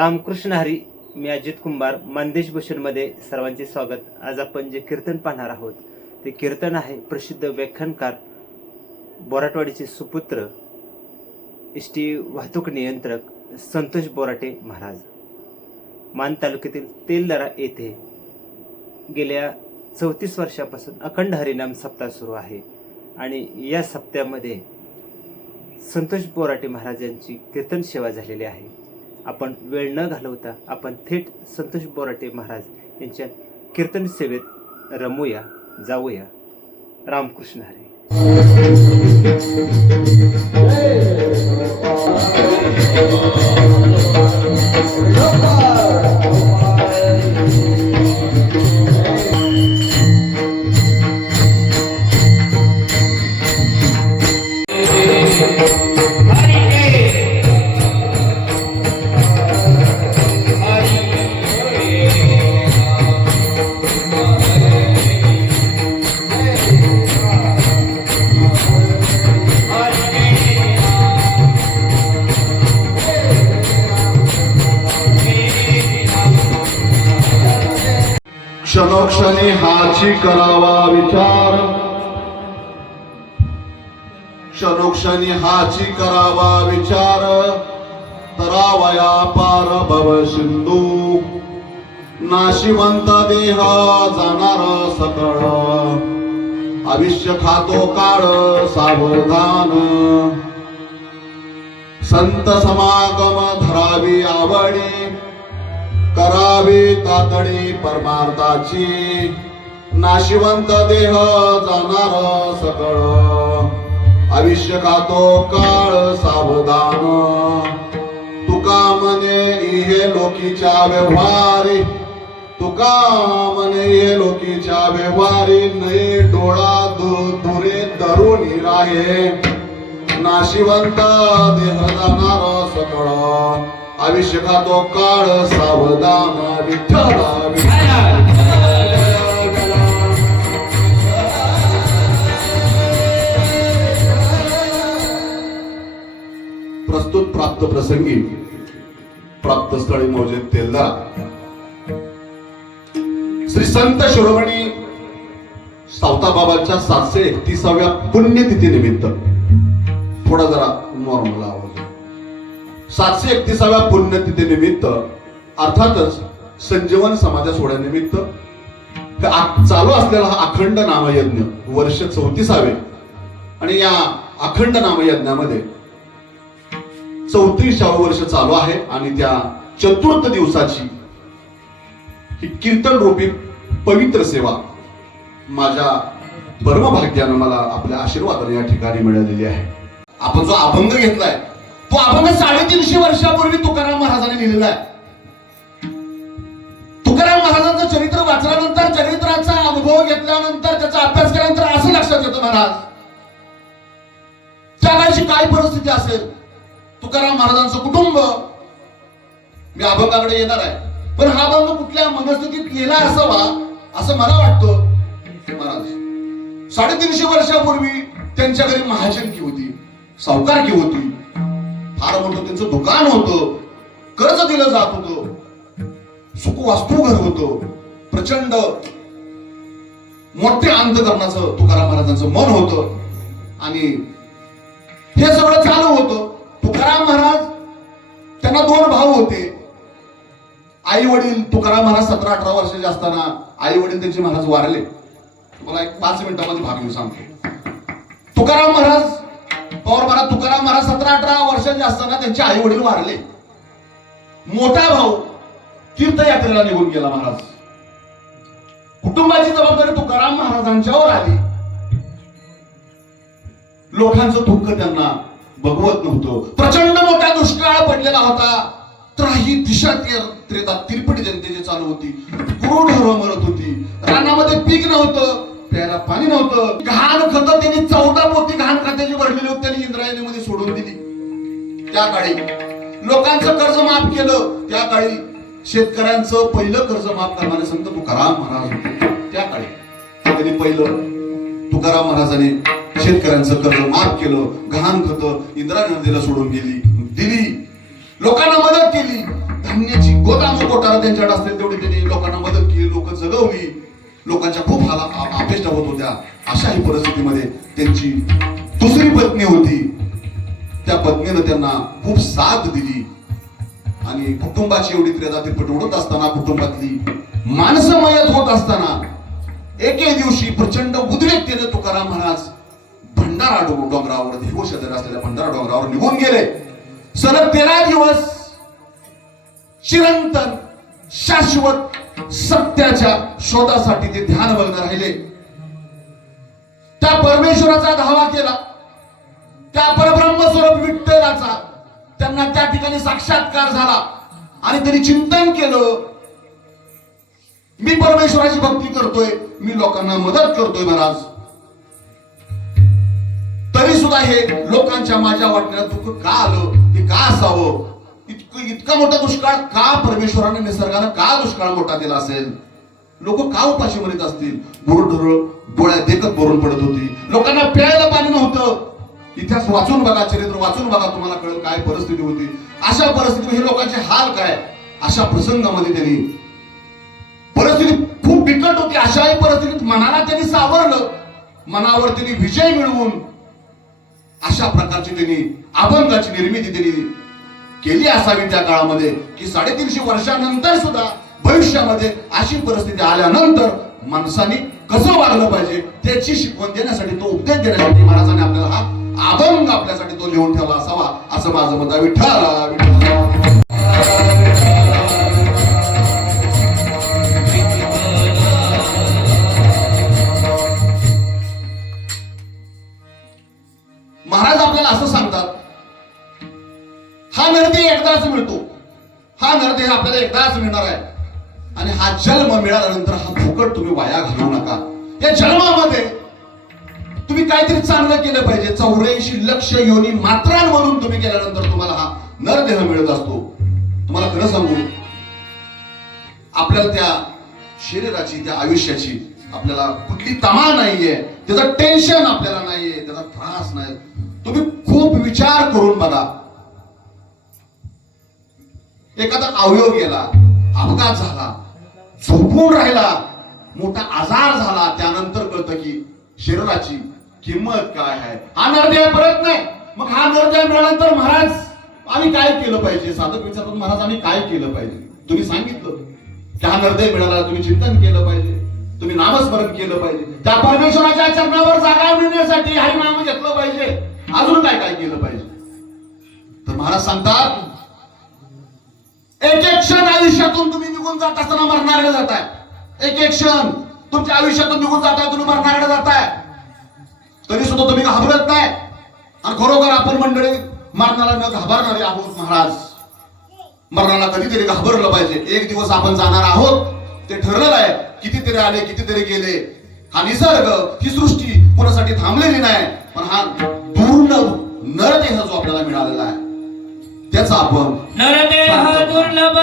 रामकृष्ण हरी. मी अजित कुंभार मानदेश भूषणमध्ये सर्वांचे स्वागत. आज आपण जे कीर्तन पाहणार आहोत ते कीर्तन आहे प्रसिद्ध व्याख्यानकार बोराटवाडीचे सुपुत्र एसटी वाहतूक नियंत्रक संतोष बोराटे महाराज. मान तालुक्यातील तेलदरा येथे गेल्या 34 वर्षापासून अखंड हरिनाम सप्ताह सुरू आहे आणि या सप्त्यामध्ये संतोष बोराटे महाराज यांची कीर्तन सेवा झालेली आहे. आपण वेळ न घालवता आपण थेट संतोष बोराटे महाराज यांच्या कीर्तन सेवेत रमूया, जाऊया. रामकृष्ण हरी. क्षणोक्षणी हाची करावा विचार, क्षणोक्षणी हाची करावा विचार, तरावया पार भव सिंधू. नाशिवंत देह जाणार सकळ, आयुष्य खातो काळ सावधान. संत समागम धरावी आवडी, करावी तातडी परमार्थाची. नाशिवंत देह जाणार सकळ, आयुष्य खातो काळ सावधान. तुका म्हणे इहे लोकीच्या व्यवहारी, तुका म्हणे इहे लोकीच्या व्यवहारी. नाही डोळा दुरे धरून राहे, नाशिवंत देह जाणार सकळ, आयुष्य खातो काळ सावधान. विठ्ठला प्रस्तुत प्राप्त प्रसंगी प्राप्त स्थळी मौजे तेलदरा श्री संत शिरोमणी सावताबाबांच्या 731व्या पुण्यतिथी निमित्त थोडा जरा नॉर्मल आवाज. 731व्या पुण्यतिथी निमित्त अर्थातच संजीवन समाजा सोहळ्यानिमित्त चालू असलेला हा अखंड नामयज्ञ वर्ष 34वे आणि या अखंड नामयज्ञामध्ये 34वे वर्ष चालू आहे आणि त्या चतुर्थ दिवसाची ही कीर्तन रूपी पवित्र सेवा माझ्या परमभाग्यानं मला आपल्या आशीर्वादाने या ठिकाणी मिळालेली आहे. आपण जो अभंग घेतलाय तो अभंग 350 वर्षापूर्वी तुकाराम महाराजांनी लिहिलेला आहे. तुकाराम महाराजांचं चरित्र वाचल्यानंतर, चरित्राचा अनुभव घेतल्यानंतर, त्याचा अभ्यास केल्यानंतर असं लक्षात येतं महाराज त्या काळची काय परिस्थिती असेल. तुकाराम महाराजांचं कुटुंब, मी अभंगाकडे येणार आहे, पण हा अभंग कुठल्या मनस्थितीत लिहिला असावा असं मला वाटतं. महाराज 350 वर्षापूर्वी त्यांच्या घरी महाजनकी होती, सावकारकी होती, फार मोठं त्यांचं दुकान होतं, कर्ज दिलं जात होतं, सुख वास्तू घर होतं, प्रचंड मोठे अंतकरणाचं तुकाराम महाराजांचं मन होतं आणि हे सगळं चालू होतं. तुकाराम महाराज त्यांना 2 भाऊ होते. आई वडील तुकाराम महाराज 17-18 वर्षाचे असताना आई वडील त्यांचे महाराज वारले. मला एक 5 मिनिटांमध्ये भाग मी सांगतो. तुकाराम महाराज तुकाराम महाराज 17-18 वर्षाचे असताना त्यांचे आई वडील वारले. मोठा भाऊ तीर्थयात्रेला निघून गेला महाराज. कुटुंबाची जबाबदारी तुकाराम महाराजांच्यावर आली. लोकांचं दुःख त्यांना बघवत नव्हतं. प्रचंड मोठा दुष्काळ पडलेला होता. त्राही दिशा तिरपट जनतेची चालू होती. करोडो मरत होती. रानामध्ये पीक नव्हतं, प्यायला पाणी नव्हतं. घाण खत त्यांनी 14 पोती घाण खताची भरलेली होती, त्यांनी इंद्रायणीमध्ये सोडून दिली. त्या काळी लोकांचं कर्ज माफ केलं. त्या काळी शेतकऱ्यांचं पहिलं कर्ज माफ करणारे संत तुकाराम महाराज होते. त्या काळी त्यांनी पहिलं तुकाराम महाराजांनी शेतकऱ्यांचं कर्ज माफ केलं. गहाण खत इंदिरा गांधीला सोडून दिली. लोकांना मदत केली. धान्याची गोदाम कोठार त्यांच्याकडे असतील तेवढी त्यांनी लोकांना मदत केली, लोक जगवली, लोकांच्या खूप अपेक्षा होत होत्या. अशाही परिस्थितीमध्ये त्यांची दुसरी पत्नी होती, त्या पत्नीनं त्यांना खूप साथ दिली आणि कुटुंबाची एवढी त्रेधा तिरपट उडत असताना, कुटुंबातली माणसं मयत होत असताना एके दिवशी प्रचंड उद्विग्नतेने तुकाराम महाराज भंडारा डोंगरावर, देहू शेजारी असलेल्या भंडारा डोंगरावर निघून गेले. सलग 13 दिवस चिरंतन शाश्वत सत्याच्या शोधासाठी ते ध्यानमग्न राहिले. त्या परमेश्वराचा धावा केला, त्या परब्रह्मस्वरूप विठ्ठलाचा त्यांना त्या ठिकाणी साक्षात्कार झाला आणि त्यांनी चिंतन केलं, मी परमेश्वराची भक्ती करतोय, मी लोकांना मदत करतोय महाराज, तरी सुद्धा हे लोकांच्या माझ्या वाटण्यात दुःख का आलं, हे का असावं, इतका मोठा दुष्काळ का परमेश्वराने, निसर्गाने का दुष्काळ मोठा दिला असेल, लोक का उपाशी मरीत असतील, गुरुढोरं डोळ्यात देखत भरून पडत होती, लोकांना प्यायला पाणी नव्हतं. इतिहास वाचून बघा, चरित्र वाचून बघा, तुम्हाला कळेल काय परिस्थिती होती. अशा परिस्थितीत हे लोकांचे हाल काय. अशा प्रसंगामध्ये त्यांनी, परिस्थिती खूप बिकट होती, अशाही परिस्थितीत मनाला त्यांनी सावरलं, मनावर त्यांनी विजय मिळवून अशा प्रकारची त्यांनी अभंगाची निर्मिती त्यांनी केली असावी त्या काळामध्ये, की 350 वर्षानंतर सुद्धा भविष्यामध्ये अशी परिस्थिती आल्यानंतर माणसाने कसं वागलं पाहिजे त्याची शिकवण देण्यासाठी, तो उपदेश देण्यासाठी महाराजांनी आपल्याला हा अभंग आपल्यासाठी तो लिहून ठेवला असावा असं माझं मत आहे. विठ्ठला विठ्ठला. महाराज आपल्याला असं सांगतात, हा नरदेह एकदाच मिळतो, हा नरदेह आपल्याला एकदाच मिळणार आहे आणि हा जन्म मिळाल्यानंतर हा फुकट तुम्ही वाया घालवू नका. या जन्मामध्ये तुम्ही काहीतरी चांगलं केलं पाहिजे. 84 लक्ष योनी मात्रांमधून तुम्ही गेल्यानंतर तुम्हाला हा नरदेह मिळत असतो. तुम्हाला खरं सांगू, आपल्याला त्या शरीराची, त्या आयुष्याची आपल्याला कुठली तमा नाहीये, त्याचं टेन्शन आपल्याला नाहीये, त्याचा त्रास नाही. तुम्ही खूप विचार करून बघा, एखादा अवयव गेला, अपघात झाला, झोपून राहिला, मोठा आजार झाला, त्यानंतर कळतं की शरीराची किंमत काय आहे. हा नरदेह परत नाही. मग हा नरदेह मिळाल्यानंतर महाराज आम्ही काय केलं पाहिजे, साधक विचारतात, महाराज आम्ही काय केलं पाहिजे. तुम्ही सांगितलं की हा नरदेह मिळाला, तुम्ही चिंतन केलं पाहिजे, तुम्ही नामस्मरण केलं पाहिजे, त्या परमेश्वराच्या चरणावर जागा मिळण्यासाठी हरिनाम घेतलं पाहिजे, अजून काय काय केलं पाहिजे. तर महाराज सांगतात, एक एक क्षण आयुष्यातून तुम्ही निघून जात असताना मरणारे जाताय. एक एक क्षण तुमच्या आयुष्यातून निघून जाताय, तुम्ही मरणारे जाताय, तरी सुद्धा तुम्ही घाबरत नाही. आणि खरोखर आपण मंडळी मरणाला न घाबरणारे आहोत महाराज. मरणाला कधीतरी घाबरलं पाहिजे. एक दिवस आपण जाणार आहोत, ते ठरलेलं आहे. कितीतरी आले, कितीतरी गेले. हा निसर्ग, ही सृष्टी कोणासाठी थांबलेली नाही. पण हा दुर्लभ नरदेह जो आपल्याला मिळालेला आहे, त्याचा आपण नरदेह दुर्लभ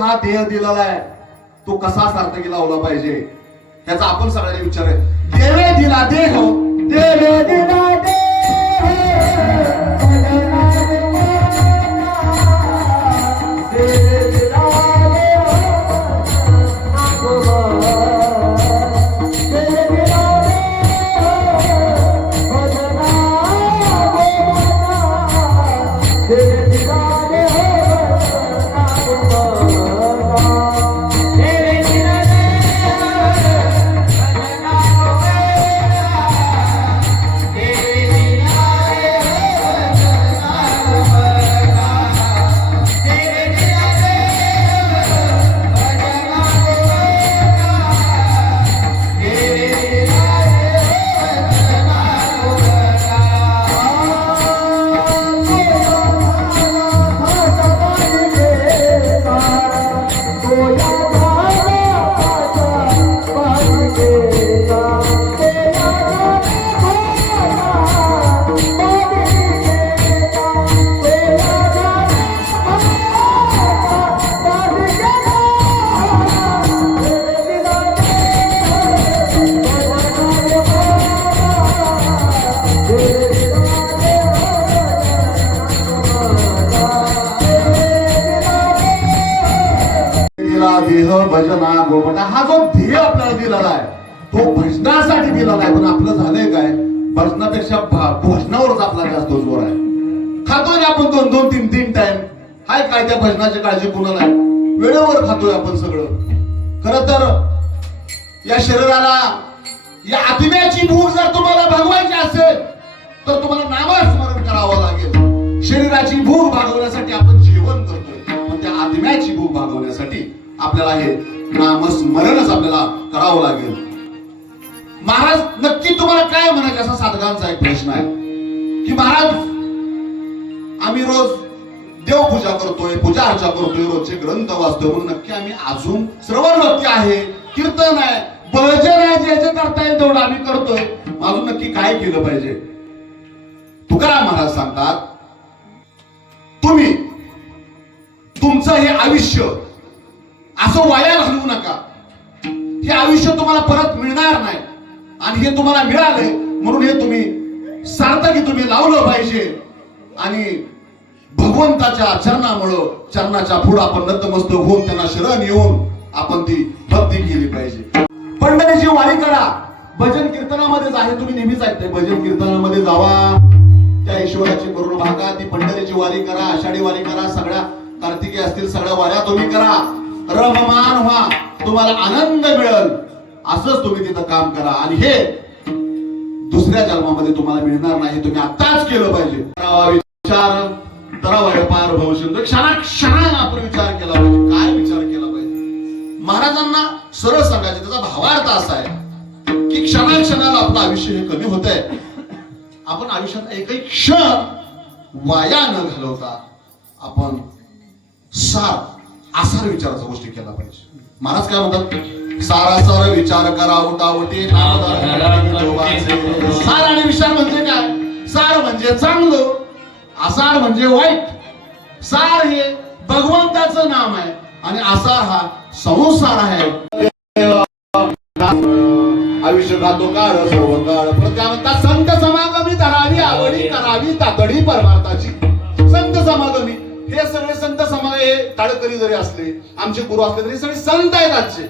हा देह दिलेला आहे, तो कसा सार्थकी लावला पाहिजे त्याचा आपण सगळ्यांनी विचार आहे. देवे दिला देह, देवे दिला देह, देह भजना गोपटा, हा जो ध्येय आपल्याला दिलेला आहे तो भजनासाठी दिलेला आहे. पण आपलं झालंय काय, भजनापेक्षा भोजनावरच आपला जास्त जोर आहे. खातोय आपण 2-2, 3-3 टाइम. हाय काय त्या भजनाची काळजी कुणाला आहे? वेळेवर खातोय आपण सगळं. खर तर या शरीराला, या आत्म्याची भूक जर तुम्हाला भागवायची असेल तर तुम्हाला नामस्मरण करावं लागेल. शरीराची भूक भागवण्यासाठी आपण जेवण करतोय, पण त्या आत्म्याची भूक भागवण्यासाठी आपल्याला हे नामस्मरणच आपल्याला करावं लागेल. महाराज नक्की तुम्हाला काय म्हणायचे असा साधकांचा एक प्रश्न आहे की महाराज आम्ही रोज देवपूजा करतोय, पूजा अर्चा करतोय, रोजचे ग्रंथ वाचतोय, म्हणून नक्की आम्ही अजून श्रवण भक्ती आहे, कीर्तन आहे, भजन आहे, जे जे करता येईल तेवढं आम्ही करतोय, अजून नक्की काय केलं पाहिजे? तुकाराम महाराज सांगतात, तुम्ही तुमचं हे आयुष्य असं वाया घालवू नका. हे आयुष्य तुम्हाला परत मिळणार नाही आणि हे तुम्हाला मिळालंय म्हणून हे तुम्ही सार्थकी तुम्ही लावलं पाहिजे. आणि भगवंताच्या चरणाच्या पुढे आपण नतमस्तक होऊन त्यांना शरण येऊन आपण ती भक्ती केली पाहिजे. पंढरीची वारी करा. भजन कीर्तनामध्येच आहे, तुम्ही नेहमीच ऐकताय, भजन कीर्तनामध्ये जावा, त्या ईश्वराची करुण भागा, ती पंढरीची वारी करा, आषाढी वारी करा, सगळ्या कार्तिकी असतील सगळ्या वाऱ्या तुम्ही करा, रममान व्हा, तुम्हाला आनंद मिळेल. असंच तुम्ही तिथं काम करा आणि हे दुसऱ्या जन्मामध्ये तुम्हाला मिळणार नाही. तुम्ही आत्ताच केलं पाहिजे. विचार करावा पार भविष्य क्षणाक्षणाला आपण विचार केला पाहिजे. काय विचार केला पाहिजे? महाराजांना सरळ सांगायचे, त्याचा भावार्थ असा आहे की क्षणाक्षणाला आपलं आयुष्य हे कमी होत आहे. आपण आयुष्यात एकही क्षण वाया न घालवता आपण आसार विचाराचा गोष्टी केला पाहिजे. महाराज काय म्हणतात, सारासार विचार करा उठावटी. सार आणि विचार म्हणजे काय? सार म्हणजे चांगलं, आसार म्हणजे वाईट. सार हे भगवंताचं नाम आहे आणि आसार हा संसार आहे. आयुष्य गातो काळ सर्व काळ. त्या म्हणतात संत समागमी धरावी आवडी करावी तातडी परमार्थाची. संत समागमी हे सगळे संत समाज, हे टाळकरी जरी असले, आमचे गुरु असले तरी सगळे संत आहेत आजचे.